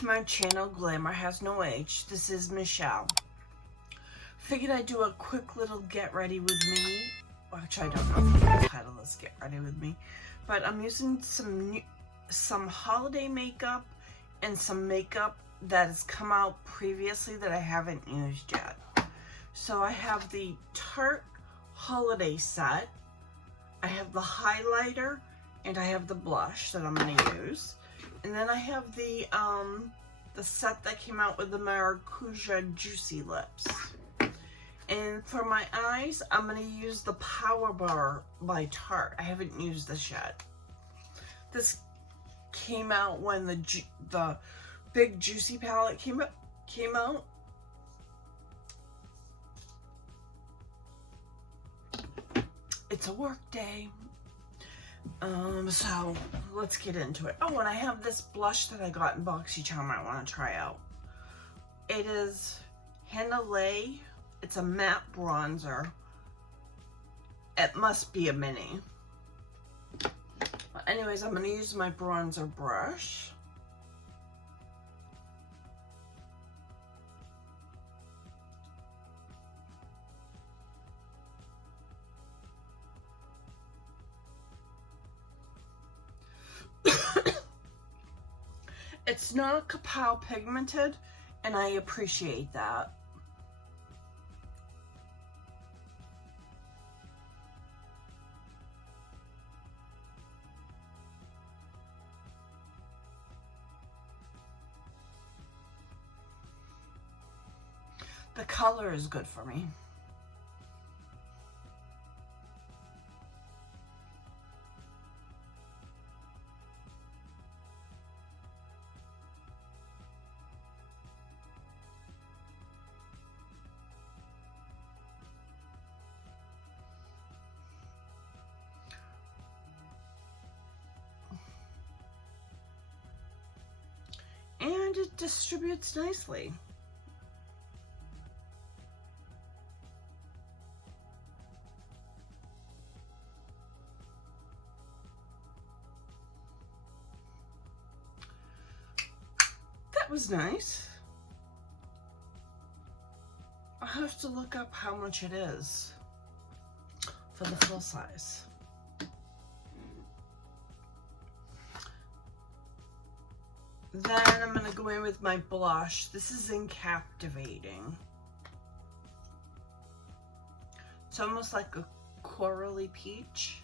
to my channel, Glamour Has No Age. This is Michelle. Figured I'd do a quick little get ready with me. Well, actually, I don't know if the title is Get Ready With Me. But I'm using some holiday makeup and some makeup that has come out previously that I haven't used yet. So I have the Tarte Holiday Set. I have the highlighter and I have the blush that I'm going to use. And then I have the set that came out with the Maracuja Juicy Lips. And for my eyes, I'm going to use the Powerbar by Tarte. I haven't used this yet. This came out when the big Juicy palette came out. It's a work day. So let's get into it. Oh, and I have this blush that I got in BoxyCharm I want to try out. It is Henna Lay. It's a matte bronzer. It must be a mini. But anyways, I'm going to use my bronzer brush. It's not Kapow pigmented, and I appreciate that. The color is good for me. And it distributes nicely. That was nice. I'll have to look up how much it is for the full size. Then I'm going to go in with my blush. This is in Captivating. It's almost like a corally peach.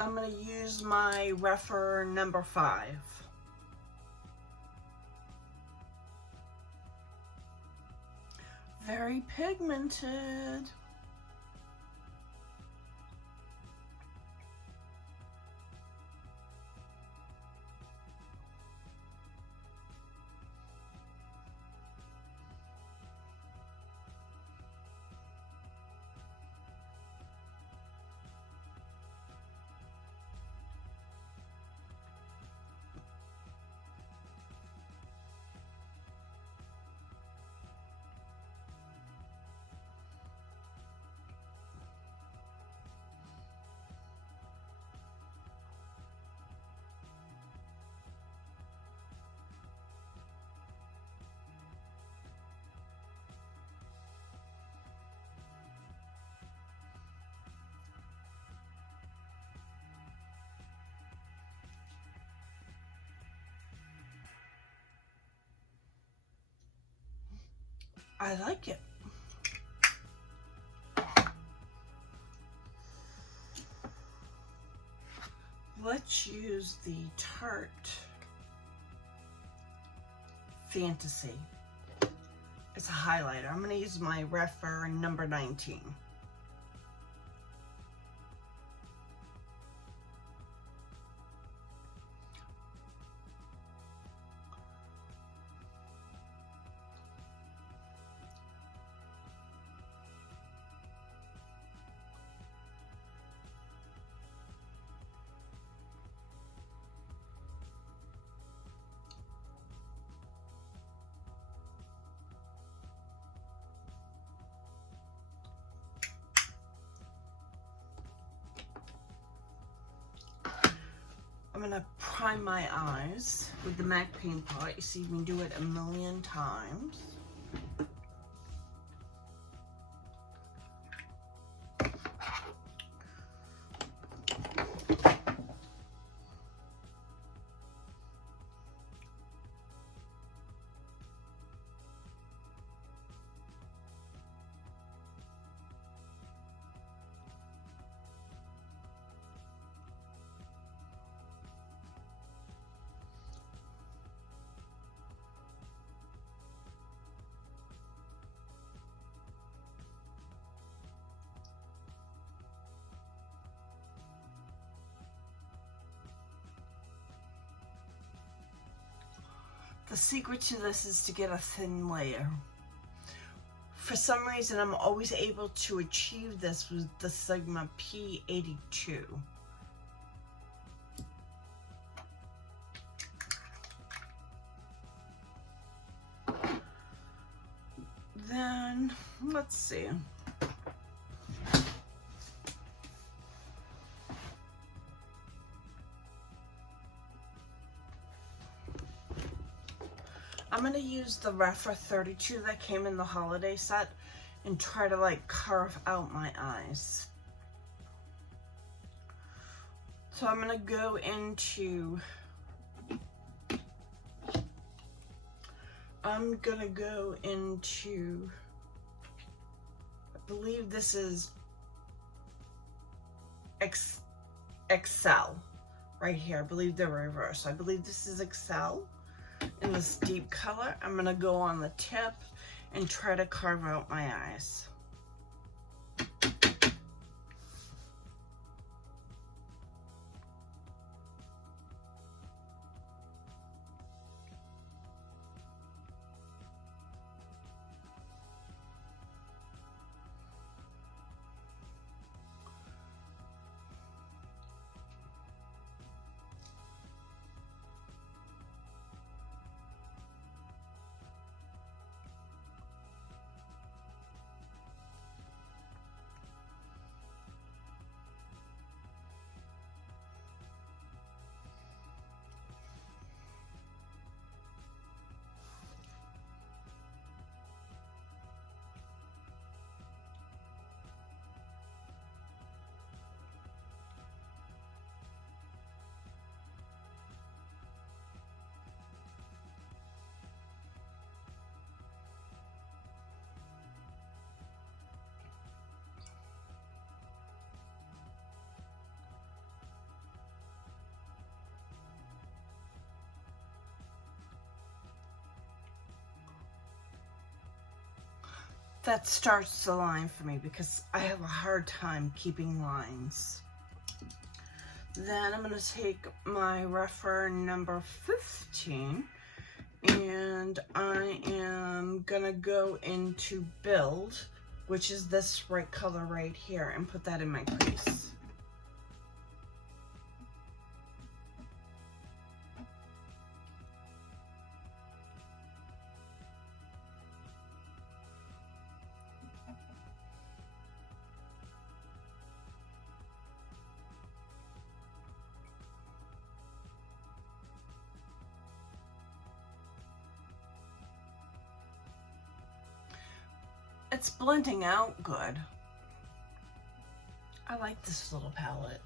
I'm going to use my Refer number 5. Very pigmented. I like it. Let's use the Tarte Fantasy. It's a highlighter. I'm going to use my Refer number 19. gonna prime my eyes with the MAC paint pot. You see, you can do it a million times. The secret to this is to get a thin layer. For some reason, I'm always able to achieve this with the Sigma P82. Then, let's see. I'm going to use the Refer 32 that came in the holiday set and try to like carve out my eyes. So I'm going to go into, I believe this is Excel right here. I believe they're reversed. I believe this is Excel. In this deep color, I'm going to go on the tip and try to carve out my eyes. That starts the line for me because I have a hard time keeping lines. Then I'm going to take my Refer number 15 and I am going to go into Build, which is this right color right here, and put that in my crease. It's blending out good. I like this little palette.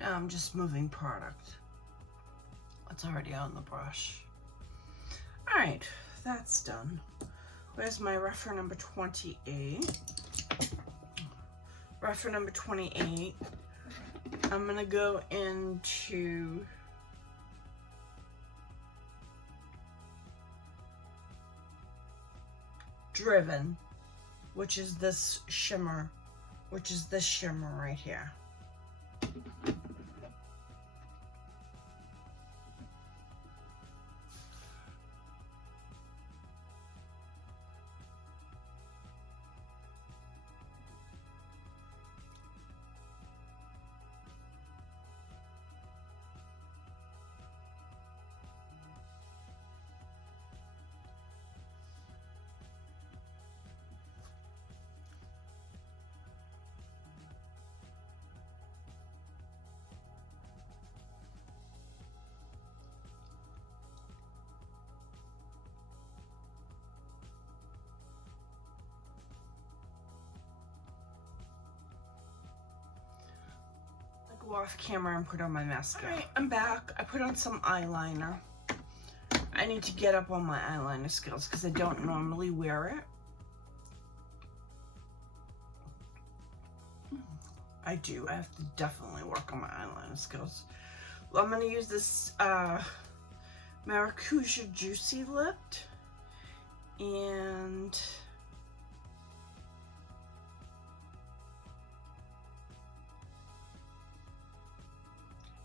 Now I'm just moving product. It's already on the brush. All right, that's done. Where's my Refer number 28? Refer number 28. I'm gonna go into Driven, which is this shimmer, right here. Go off camera and put on my mascara. Alright, I'm back. I put on some eyeliner. I need to get up on my eyeliner skills because I don't normally wear it. I do. I have to definitely work on my eyeliner skills. Well, I'm going to use this Maracuja Juicy Lipped. And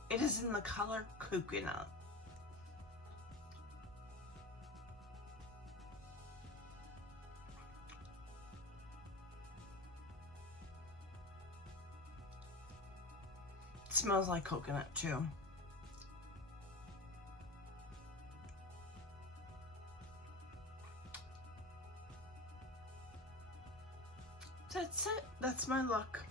it is in the color Coconut. It smells like coconut too. That's it. That's my look.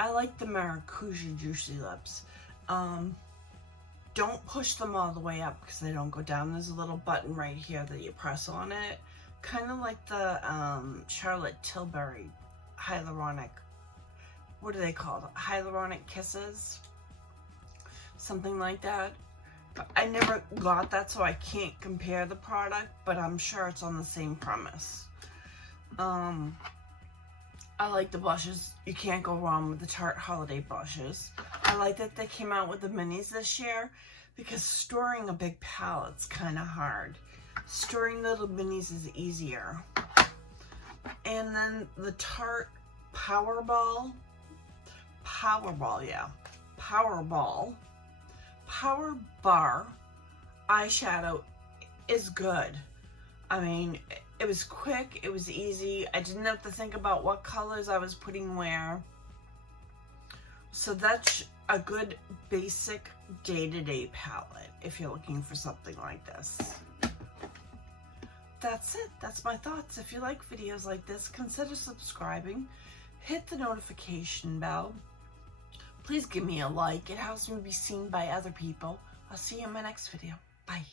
I like the Maracuja Juicy Lips. Don't push them all the way up because they don't go down. There's a little button right here that you press on it. Kind of like the Charlotte Tilbury hyaluronic, what are they called? Hyaluronic Kisses? Something like that. I never got that, so I can't compare the product, but I'm sure it's on the same premise. I like the blushes. You can't go wrong with the Tarte holiday blushes. I like that they came out with the minis this year because storing a big palette's kind of hard. Storing little minis is easier. And then the Tarte Powerball eyeshadow is good. I mean, it was quick, it was easy. I didn't have to think about what colors I was putting where. So that's a good basic day-to-day palette if you're looking for something like this. That's it. That's my thoughts. If you like videos like this, consider subscribing. Hit the notification bell. Please give me a like. It helps me be seen by other people. I'll see you in my next video. Bye.